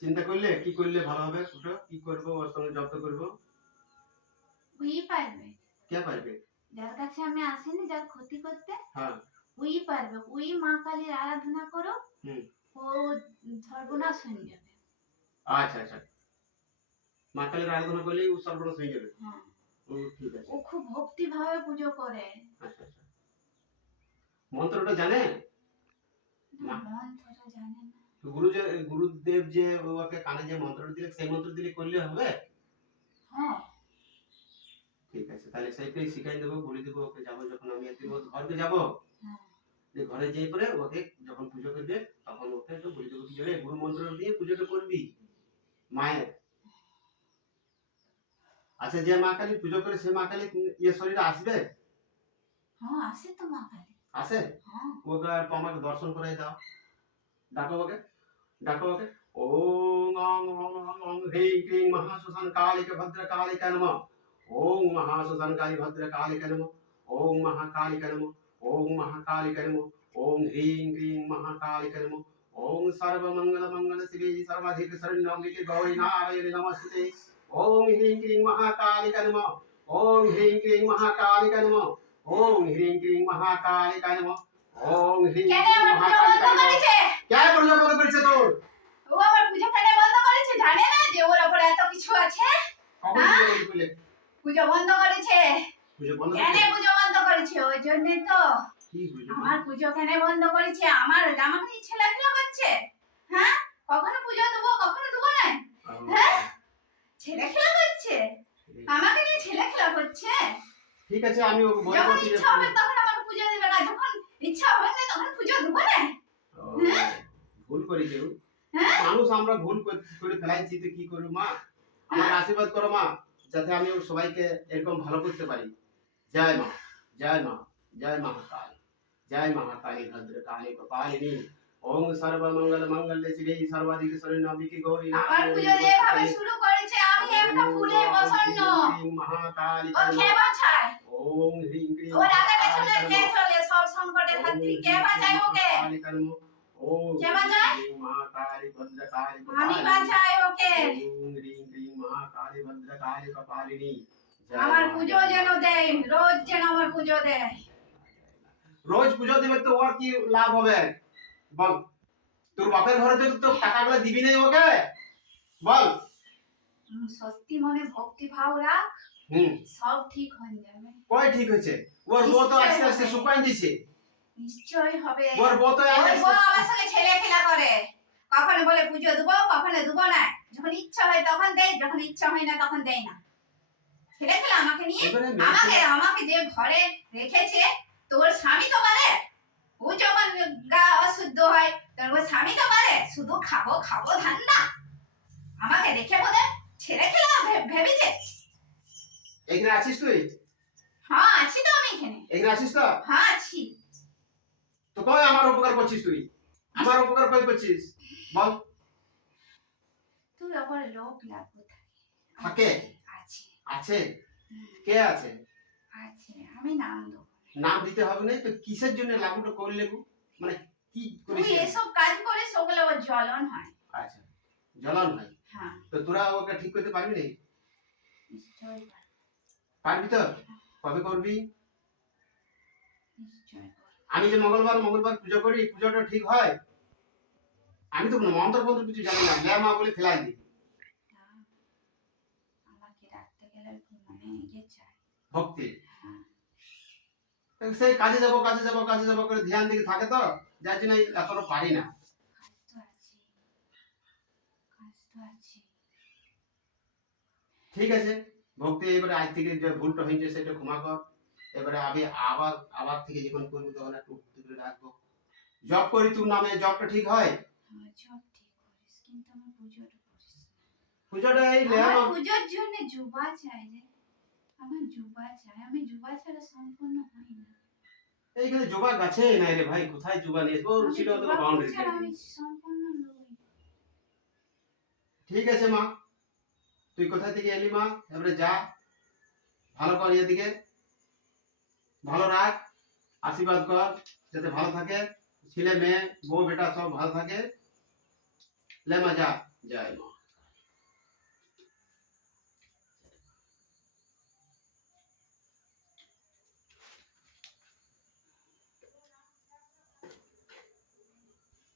চিন্তা করলে কি করলে ভালো হবে? ওটা কি করবো? ওর সঙ্গে জব্দ করবো? ওই পারবে। কে পারবে? যার কাছে আমি আসিনি, যার ক্ষতি করতে, হ্যাঁ। ওই পারবে। ওই মা কালীর আরাধনা করো, ও সর্বনাশ হয়ে যাবে। আচ্ছা আচ্ছা, মা কালীর আরাধনা করলেই ও সর্বনাশ হয়ে যাবে? হ্যাঁ। ও ঠিক আছে। ও খুব ভক্তি ভাবে পুজো করে। আচ্ছা আচ্ছা, মন্ত্রটা জানে? মন্ত্রটা জানে না। গুরুদেব যে ওকে কানে যে মন্ত্রটা দিলে সেই মন্ত্র দিলে করলে হবে? হ্যাঁ। ঠিক আছে, তাহলে সেইটাই শিখাই দেবো, বলে দেবো ওকে। যাবো যখন আমি একদিন ওর ঘরকে যাবো, যে ঘরে যেয়ে পরে ওকে যখন পুজো করবে তখন ওকে একটু বলে দেবো কি জানে গুরু মন্ত্র দিয়ে পুজোটা করবি মায়ের। আচ্ছা, যে মা কালী পুজো করে সে মা কালী ইয়ে শরীরে আসবে? হ্যাঁ, আসে তো মা কালী। আসে? হ্যাঁ। ওকে আর আমাকে দর্শন করাই দাও, ডাকো ওকে, ডাকো ওকে। ওম ওং ওং ওং ওং হ্রিং ক্রিং মহাশ্মশান কালিকা ভদ্রকালিকা নমঃ। ওং মহাশ্মশান কালী ভদ্রকালিকা নমঃ। ওং মহাকালিকা নমঃ। ওং মহাকালিকা নমঃ। ওং হ্রিং ক্রিং মহাকালিকা নমঃ। ওং সর্বমঙ্গল মঙ্গল শিবে সর্বাধিক শরণ্যম্বিকে গৌরী নারায়ণী নমস্তুতে। ওং হ্রিং ক্রিং মহাকালিকা নমঃ। ওং হ্রিং ক্রিং মহাকালিকা নমঃ। ওং হ্রিং ক্রিং মহাকালিকা নমঃ। ওং হ্রিং ক্রিং মহাকালিকা নমঃ। কে পুজো বন্ধ করেছে তোর? ও আবার পুজো কেন বন্ধ করেছে? জানে না যে ওর উপরে এত কিছু আছে? পুজো বন্ধ করেছে। পুজো বন্ধ কেন পুজো বন্ধ করেছে? ওই জন্য তো। আমার পুজো কেন বন্ধ করেছে? আমার আমাকে নিয়ে ছেলেখেলা করছে। হ্যাঁ, কখনো পুজো দেবো কখনো দেবো না। হ্যাঁ, ছেলেখেলা করছে, আমাকে নিয়ে ছেলেখেলা করছে। ঠিক আছে, আমি ওকে বলবো যখন ইচ্ছা হবে তখন আমাকে পুজো দেবে না, যখন ইচ্ছা হবে না তখন পুজো দেবো না। হ্যাঁ, ভুল করেছে। মানুষ আমরা ভুল করে ফেলাইছি, তো কি করব মা? আমার আশীর্বাদ করো মা, যাতে আমি সবাইকে এরকম ভালো করতে পারি। জয় মা, জয় মা, জয় মহাকাল, জয় মহাকালী ভদ্রকালী কপালিনী। ওম সর্বমঙ্গল মঙ্গলে শিবে সর্বাধিক শরণ্যম্বিকে গৌরী আমার পুজো যেভাবে শুরু করেছে, আমি একটা ফুলে বসন্ন মহাকালী। ও কে বাঁচায়? ওম হ্রিং ক্রিং ওর আগে পেছনে কে চলে সব সংকটের হাত থেকে? কে বাঁচায় ওকে? ওম কে বাঁচায়? মহাকালী ভদ্রকালী আমি বাঁচাই ওকে। ওম হ্রিং ক্রিং মহাকালী ভদ্রকালী কপালিনী। আমার পুজো যেন দেয়, রোজ যেন আমার পুজো দেয়। রোজ পুজো দেবে তো ওর কি লাভ হবে বল? তোর বাপের ঘরে তো টাকাগুলো দিবি না ওকে, বল? সত্যি মনে ভক্তি ভাব রাখ, সব ঠিক হয়ে যাবে। কই ঠিক হয়েছে? ওর বউ তো আস্তে আস্তে শুকাই দিছে। নিশ্চয়ই হবে। ওর বউ তো আমার সঙ্গে ছেলেখেলা করে, কখনো বলে পুজো দেবো কখনো দেবো না। যখন ইচ্ছা হয় তখন দেয়, যখন ইচ্ছা হয় না তখন দেয় না। ছেলেখেলা আমাকে নিয়ে। আমাকে যে ঘরে রেখেছে, তোর স্বামী তো পারে। ও যখন গা অশুদ্ধ হয় তখন ওর স্বামী তো পারে। শুধু খাবো খাবো ধান্দা, আমাকে রেখে বলে ছেলেখেলা ভেবেছে। এখানে আছিস তুই? হ্যাঁ, আছি তো আমি এখানে। এখানে আছিস তো? হ্যাঁ, আছি। তো কই আমার উপকার করছিস তুই? আমার উপকার কই করছিস বল? তোর উপর লোক লাগু থাকে। আছে। আছে? কে আছে? আছে, আমি নাম দেব। নাম দিতে হবে না তো, কিসের জন্য লাগুটা করলে গো? মানে কি করিস? তুই এসব কাজ করিস, ওগুলো ওর জ্বলন হয়। আচ্ছা, জ্বলন হয়। হ্যাঁ। তো তোরা ওকে ঠিক করতে পারবি না? নিশ্চয়ই পারবি তো? কবে করবি? নিশ্চয়ই। আমি যে মঙ্গলবার পুজো করি, পুজোটা ঠিক হয়? আমি তো মন্ত্র কিছু জানি না, লেমা বলে ফেলাই দিই। আমাকে রাখতে গেলে মানে ইয়ে চাই, ভক্তি। সেই কাজে যাব করে ধ্যান দিকে থাকে তো, যার জন্য এখনো পারি না। ঠিক আছে, ভক্তি এবারে আজ থেকে যে ভুলটা হয়েছে সেটা ক্ষমা কর। এবারে আমি আবার থেকে যখন করবো তখন একটু ভক্তি করে রাখবো। জপ করি তোর নামে, জপটা ঠিক হয়? জপ ঠিক করিস, কিন্তু আমার পুজোটা করিস না। পুজোটা এই আমার পুজোর জন্য জুবা চাই রে। আমার জুবা চাই, আমি জুবা ছাড়া সম্পূর্ণ হই না। এইখানে জবা গাছেই নাই রে ভাই, কোথায় জবা নিয়ে ওর ছিল তো বাউন্ডারি ছাড়া আমি সম্পূর্ণ নই। ঠিক আছে মা, তুই কোথা থেকে এলি মা? এবারে যা, ভালো কর, এদিকে ভালো রাখ, আশীর্বাদ কর যাতে ভালো থাকে, ছেলে মেয়ে বউ বেটা সব ভালো থাকে। লে মা যা, জয় মা।